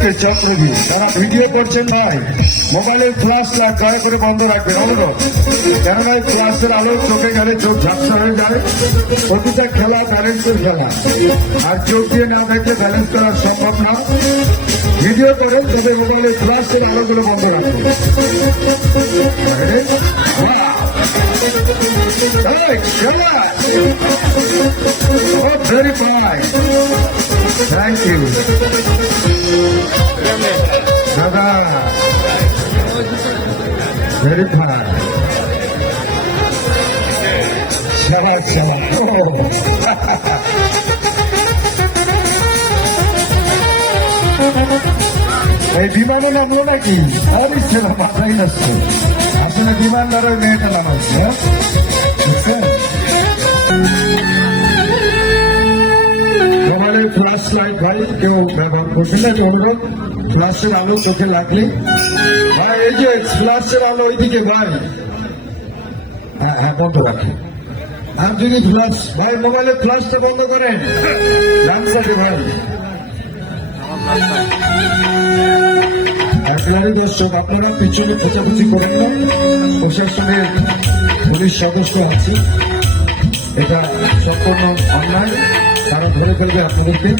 করতে চক্রবী তারা ভিডিও করছেন ভাই মোবাইলের ফ্ল্যাশটা দয়া করে বন্ধ রাখবেন অনুরোধ, কেননা এই ফ্ল্যাশের আলো চোখে গেলে চোখ ঝাপসা হয়ে যায়। প্রতিটা খেলা ব্যালেন্সের খেলা, আর চোখ দিয়ে না দেখলে ব্যালেন্স করা সম্ভব না। ভিডিও করেন তবে মোবাইলের ফ্ল্যাশের আলোগুলো বন্ধ রাখবেন। Very fine. Thank you. Dada. Very fine. Shabbat shabbat. এই বিমানে নামলো নাকি? আরে ছেলে মাথায় আসছে, আসলে বিমানদার ওই মেয়েটা নামাচ্ছে। মোবাইলের ফ্ল্যাশ লাইট ভাই কেউ ব্যবহার করবেন না, অনুরোধ। ফ্ল্যাশের আলো চোখে লাগলে ভাই, এই যে ফ্ল্যাশের আলো ওইদিকে ভাই, হ্যাঁ হ্যাঁ বন্ধ রাখেন। আর যদি ফ্ল্যাশ ভাই মোবাইলের ফ্ল্যাশটা বন্ধ করেন ডান সাইডে ভাই। একবারই দর্শক আপনারা পিছনে খোঁচাখুচি করেন না, প্রশাসনের পুলিশ সদস্য আছে, এটা সম্পূর্ণ অন্যায়, তারা ধরে ফেলবে আপনাদেরকে।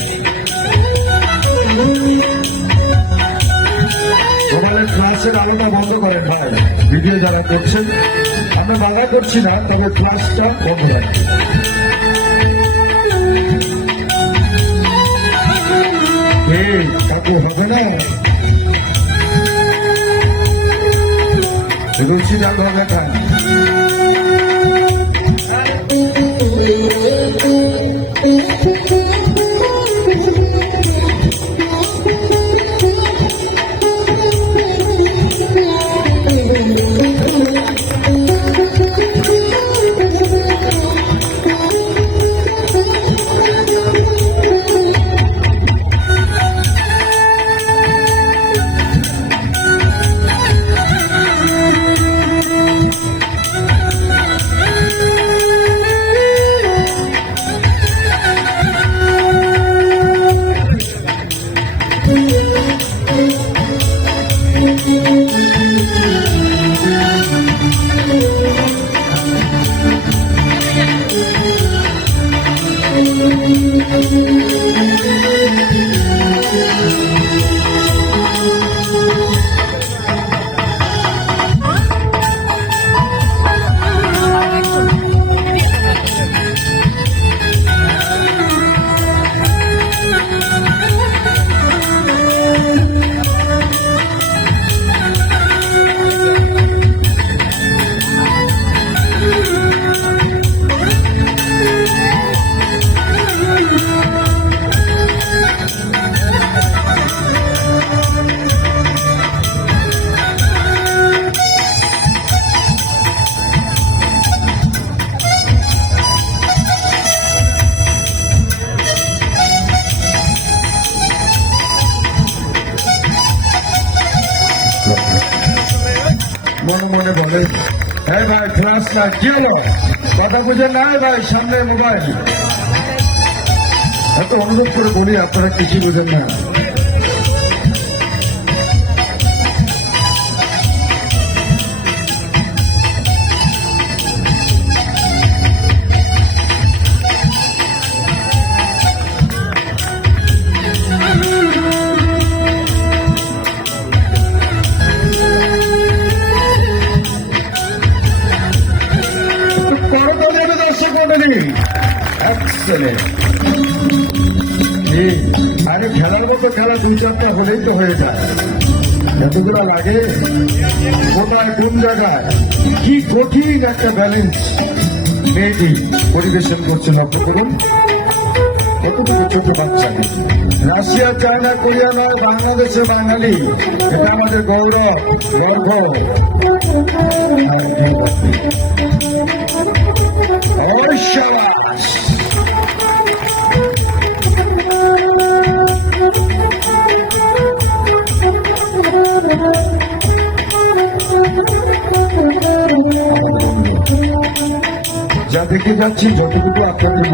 মোবাইলের ফ্ল্যাশের আলোটা বন্ধ করেন ভাই, ভিডিও যারা করছেন। আমরা বাধা করছি না, তবে ফ্ল্যাশটা বন্ধ রাখেন। কাকু হবে না, রুচি না হবে খান। মনে মনে বলে হ্যাঁ ভাই ফ্ল্যাশ না কি হলো, কথা বুঝে নাই ভাই, সামনে মোবাইল। এত অনুরোধ করে বলি আপনারা কিছু বুঝেন না। আরে খেলার মতো খেলা দুই চারটা হলেই তো হয়ে যায়, এতগুলো লাগে কোথায় কোন জায়গায় কি কঠিন একটা ব্যালেন্স মেয়েটি পরিবেশন করছেন। লক্ষ্য করুন কতটুকু ছোট বাচ্চা, রাশিয়া চায়না কোরিয়া নয়, বাংলাদেশে বাঙালি, এটা আমাদের গৌরব গর্ব। যা দেখে যাচ্ছি যতটুকু আপনাদের